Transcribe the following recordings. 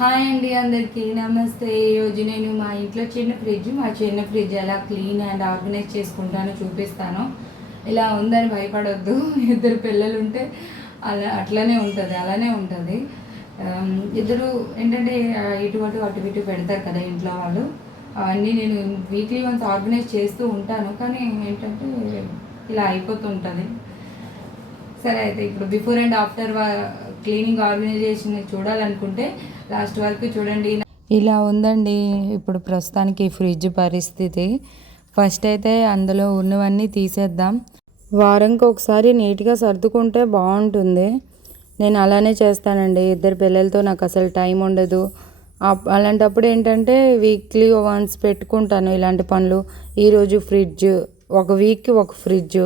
Hi అండి, అందరికీ నమస్తే. ఈరోజు నేను మా ఇంట్లో చిన్న ఫ్రిడ్జ్ ఎలా క్లీన్ అండ్ ఆర్గనైజ్ చేసుకుంటానో చూపిస్తాను. ఇలా ఉందని భయపడొద్దు. ఇద్దరు పిల్లలు ఉంటే అట్లనే ఉంటుంది, అలానే ఉంటుంది. ఇద్దరు ఏంటంటే ఇటు అటు ఇటు పెడతారు కదా ఇంట్లో వాళ్ళు. అవన్నీ నేను వీక్లీ వన్స్ ఆర్గనైజ్ చేస్తూ ఉంటాను, కానీ ఏంటంటే ఇలా అయిపోతుంటుంది. సరే, అయితే ఇప్పుడు before and after cleaning organization చూడాలనుకుంటే లాస్ట్ వరకు చూడండి. ఇలా ఉందండి ఇప్పుడు ప్రస్తుతానికి ఫ్రిడ్జ్ పరిస్థితి. ఫస్ట్ అయితే అందులో ఉన్నవన్నీ తీసేద్దాం. వారంకి ఒకసారి నీట్గా సర్దుకుంటే బాగుంటుంది. నేను అలానే చేస్తానండి. ఇద్దరు పిల్లలతో నాకు అసలు టైం ఉండదు. అలాంటప్పుడు ఏంటంటే వీక్లీ వన్స్ పెట్టుకుంటాను ఇలాంటి పనులు. ఈరోజు ఫ్రిడ్జ్, ఒక వీక్కి ఒక ఫ్రిడ్జ్,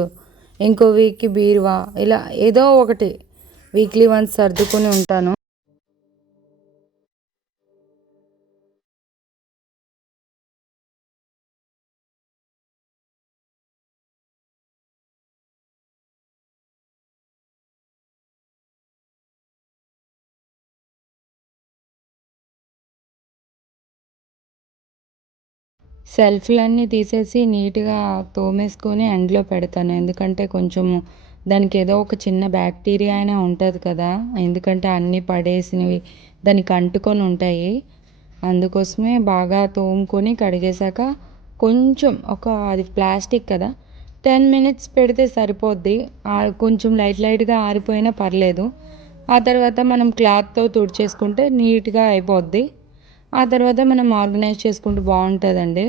ఇంకో వీక్కి బీరువా, ఇలా ఏదో ఒకటి వీక్లీ వన్స్ సర్దుకుని ఉంటాను. సెల్ఫ్లన్నీ తీసేసి నీట్గా తోమేసుకొని ఎండలో పెడతాను. ఎందుకంటే కొంచెము దానికి ఏదో ఒక చిన్న బ్యాక్టీరియా అయినా ఉంటుంది కదా, ఎందుకంటే అన్నీ పడేసినవి దానికి అంటుకొని ఉంటాయి. అందుకోసమే బాగా తోముకొని కడిగేశాక కొంచెం అది ప్లాస్టిక్ కదా, 10 minutes పెడితే సరిపోద్ది. కొంచెం లైట్గా ఆరిపోయినా పర్లేదు. ఆ తర్వాత మనం క్లాత్తో తుడిచేసుకుంటే నీట్గా అయిపోద్ది. ఆ తర్వాత మనం ఆర్గనైజ్ చేసుకుంటూ బాగుంటుందండి.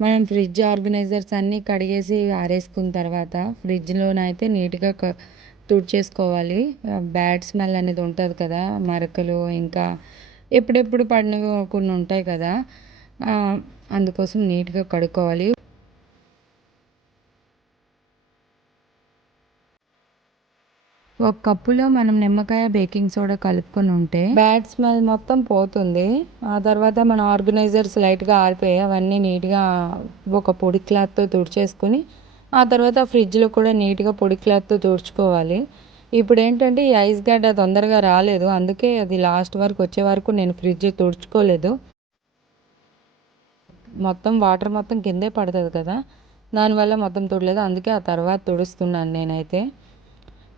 మనం ఫ్రిడ్జ్ ఆర్గనైజర్స్ అన్నీ కడిగేసి ఆరేసుకున్న తర్వాత ఫ్రిడ్జ్లోనైతే నీట్గా తుడిచేసుకోవాలి. బ్యాడ్ స్మెల్ అనేది ఉంటుంది కదా, మరకలు, ఇంకా ఎప్పుడెప్పుడు పడినవి కొన్ని ఉంటాయి కదా, అందుకోసం నీట్గా కడుక్కోవాలి. ఒక కప్పులో మనం నిమ్మకాయ, బేకింగ్ సోడా కలుపుకొని ఉంటే బ్యాడ్ స్మెల్ మొత్తం పోతుంది. ఆ తర్వాత మన ఆర్గనైజర్స్ లైట్గా ఆరిపోయాయి, అవన్నీ నీట్గా ఒక పొడి క్లాత్తో తుడిచేసుకొని ఆ తర్వాత ఫ్రిడ్జ్లో కూడా నీట్గా పొడి క్లాత్తో తుడుచుకోవాలి. ఇప్పుడు ఏంటంటే ఈ ఐస్ గడ్డ తొందరగా రాలేదు, అందుకే అది లాస్ట్ వరకు వచ్చే వరకు నేను ఫ్రిడ్జ్ తుడుచుకోలేదు. మొత్తం వాటర్ మొత్తం కిందే పడుతుంది కదా, దానివల్ల మొత్తం తుడలేదు. అందుకే ఆ తర్వాత తుడుస్తున్నాను నేనైతే.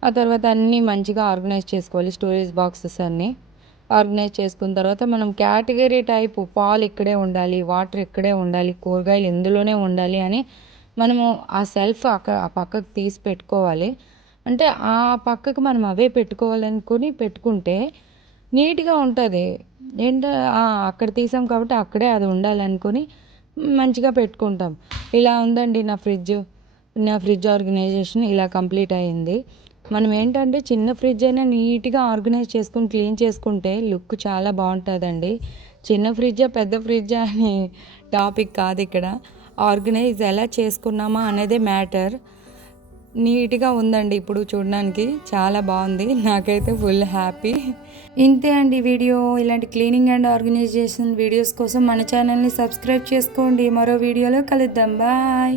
ఆ తర్వాత అన్నీ మంచిగా ఆర్గనైజ్ చేసుకోవాలి. స్టోరేజ్ బాక్సెస్ అన్నీ ఆర్గనైజ్ చేసుకున్న తర్వాత మనం కేటగిరీ టైపు పాలు ఇక్కడే ఉండాలి, వాటర్ ఇక్కడే ఉండాలి, కూరగాయలు ఇందులోనే ఉండాలి అని మనము ఆ సెల్ఫ్ ఆ పక్కకు తీసి పెట్టుకోవాలి. అంటే ఆ పక్కకు మనం అవే పెట్టుకోవాలనుకుని పెట్టుకుంటే నీట్గా ఉంటుంది. ఏంటో అక్కడ తీసాం కాబట్టి అక్కడే అది ఉండాలనుకొని మంచిగా పెట్టుకుంటాం. ఇలా ఉందండి నా ఫ్రిడ్జ్ ఆర్గనైజేషన్ ఇలా కంప్లీట్ అయ్యింది. మనం ఏంటంటే చిన్న ఫ్రిడ్జ్ అయినా నీట్గా ఆర్గనైజ్ చేసుకుని క్లీన్ చేసుకుంటే లుక్ చాలా బాగుంటుందండి. చిన్న ఫ్రిడ్జా పెద్ద ఫ్రిడ్జా అనే టాపిక్ కాదు ఇక్కడ. ఆర్గనైజ్ ఎలా చేసుకున్నామా అనేదే మ్యాటర్. నీట్గా ఉందండి ఇప్పుడు చూడడానికి, చాలా బాగుంది. నాకైతే ఫుల్ హ్యాపీ. ఇంతే అండి వీడియో. ఇలాంటి క్లీనింగ్ అండ్ ఆర్గనైజేషన్ వీడియోస్ కోసం మన ఛానల్ని సబ్స్క్రైబ్ చేసుకోండి. మరో వీడియోలో కలుద్దాం. బాయ్.